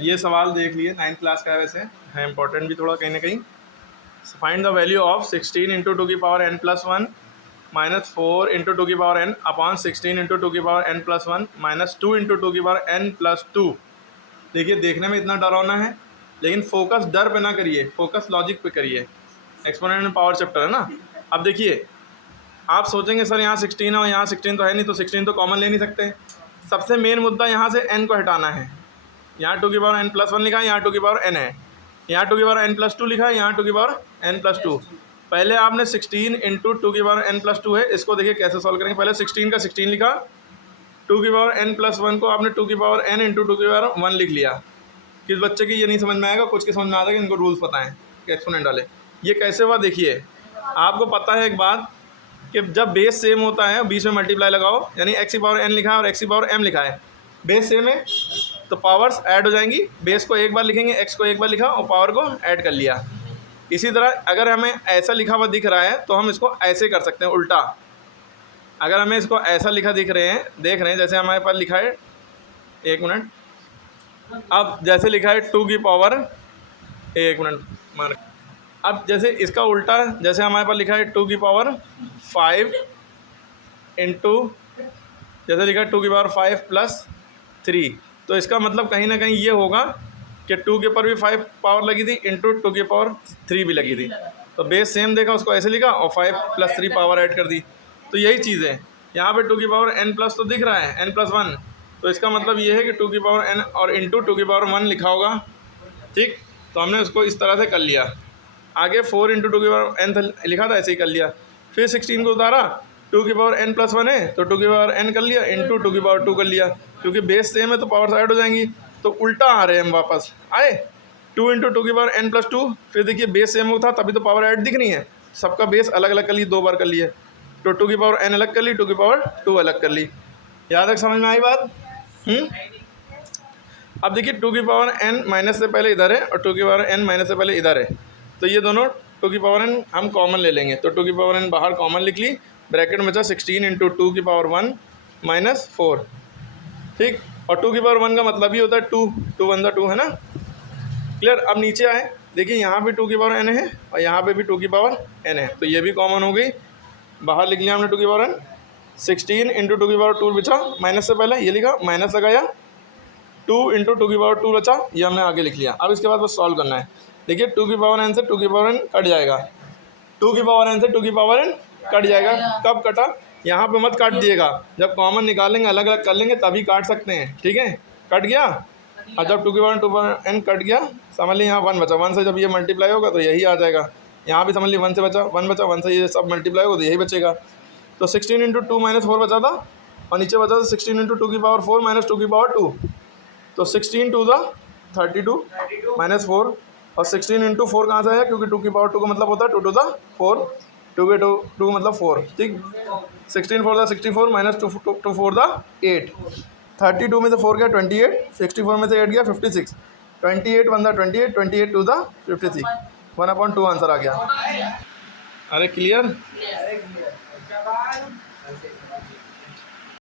ये सवाल देख लिए, 9th क्लास का है, वैसे है इंपॉर्टेंट भी थोड़ा कहीं ना कहीं। Find the value of 16 into two की power n plus 1 minus 4 into two की power n upon 16 into two की power n plus 1 minus 2 into two की पावर n प्लस 2। देखिए देखने में इतना डरावना है, लेकिन फोकस डर पे ना करिए, फोकस लॉजिक पे करिए। एक्सपोनेंशियल पावर चैप्टर है ना। अब देखिए, आप सोचेंगे सर यहाँ 16 है और यहाँ 16 तो है नहीं, तो 16 तो कॉमन ले नहीं सकते। सबसे मेन मुद्दा यहाँ से n को हटाना है। यहाँ टू की पावर n प्लस 1 लिखा है, यहाँ टू की पावर n है, यहाँ टू की पावर n प्लस 2 लिखा है, यहाँ टू की पावर n प्लस 2। पहले आपने 16 इंटू टू की पावर n प्लस 2 है, इसको देखिए कैसे सॉल्व करेंगे। पहले 16 का 16 लिखा, टू की पावर n प्लस 1 को आपने टू की पावर n इंटू टू की पावर 1 लिख लिया। किस बच्चे की ये नहीं समझ में आएगा, कुछ के समझ में आता है कि इनको रूल्स पता है कि एक्सपोनेंट वाले। ये कैसे हुआ देखिए, आपको पता है एक बात कि जब बेस सेम होता है बीच में मल्टीप्लाई लगाओ, यानी x की पावर n लिखा है और x की पावर m लिखा है, बेस सेम है तो पावर्स ऐड हो जाएंगी। बेस को एक बार लिखेंगे, x को एक बार लिखा और पावर को ऐड कर लिया। इसी तरह अगर हमें ऐसा लिखा हुआ दिख रहा है तो हम इसको ऐसे कर सकते हैं उल्टा। अगर हमें इसको ऐसा लिखा देख रहे हैं जैसे हमारे पास लिखा है, एक मिनट, अब जैसे लिखा है टू की पावर, एक मिनट मार्क, अब जैसे इसका उल्टा, जैसे हमारे पास लिखा है टू की पावर 5 इंटू, जैसे लिखा है टू की पावर 5 प्लस 3, तो इसका मतलब कहीं ना कहीं ये होगा कि टू के ऊपर भी 5 पावर लगी थी इंटू टू की पावर 3 भी लगी थी। तो बेस सेम देखा, उसको ऐसे लिखा और 5 प्लस 3 पावर ऐड कर दी। तो यही चीज़ है, यहाँ पे टू की पावर n प्लस तो दिख रहा है, n प्लस 1, तो इसका मतलब ये है कि टू की पावर n और इंटू टू की पावर 1 लिखा होगा। ठीक, तो हमने उसको इस तरह से कर लिया। आगे 4 इंटू टू की पावर n लिखा था, ऐसे ही कर लिया। फिर 16 को उतारा, टू की पावर n प्लस 1 है तो टू की पावर n कर लिया, इंटू टू की पावर 2 कर लिया। क्योंकि बेस सेम है तो पावर ऐड हो जाएंगी, तो उल्टा आ रहे हैं हम, वापस आए 2 इंटू टू की पावर n प्लस 2। फिर देखिए बेस सेम था तभी तो पावर ऐड दिख रही है, सबका बेस अलग अलग कर ली, 2 बार कर लिए, तो टू की पावर n अलग कर ली, टू की पावर 2 अलग कर ली। याद तक समझ में आई बात? अब देखिए टू की पावर n माइनस से पहले इधर है और टू की पावर n माइनस से पहले इधर है, तो ये दोनों टू की पावर n हम कॉमन ले लेंगे। तो टू की पावर n बाहर कॉमन लिख ली, ब्रैकेट में बचा 16 इंटू टू की पावर 1 माइनस 4। ठीक, और टू की पावर 1 का मतलब ही होता है 2, 2 1 2 है ना। क्लियर? अब नीचे आए, देखिए यहाँ भी टू की पावर n है और यहाँ पे भी टू की पावर n है, तो ये भी कॉमन हो गई। बाहर लिख लिया हमने टू की पावर n, 16 इंटू टू की पावर 2 बचा, माइनस से पहले ये लिखा, माइनस लगाया, 2 इंटू टू की पावर 2 बचा, ये हमने आगे लिख लिया। अब इसके बाद बस सॉल्व करना है। देखिए टू की पावर n से टू की पावर n कट जाएगा, टू की पावर n से टू की पावर n कट जाएगा। कब कटा? यहाँ पे मत काट दिएगा, जब कॉमन निकालेंगे अलग अलग कर लेंगे तभी काट सकते हैं। ठीक है, कट गया। और जब टू की पावर n कट गया, समझ लीजिए यहाँ 1 बचा, 1 से जब ये मल्टीप्लाई होगा तो यही आ जाएगा। यहाँ भी समझ लीजिए 1 से बचा, 1 बचा, 1 से ये सब मल्टीप्लाई होगा तो यही बचेगा। तो 16 इंटू 2 माइनस 4 बचा था और नीचे बचा था 16 इंटू टू की पावर 4 माइनस टू की पावर 2। तो 16 टू द 32 माइनस 4, और 16 इंटू 4 कहाँ से आया, क्योंकि टू की पावर 2 का मतलब होता है 2 टू द 4, 2 के 2 मतलब 4। ठीक, 16 4 द 64 माइनस 2 4 द 8, 32 में से 4 गया 28, 64 में से 8 गया 56, 28 1 द 28, 28 टू द 56, 1/2 आंसर आ गया। अरे क्लियर?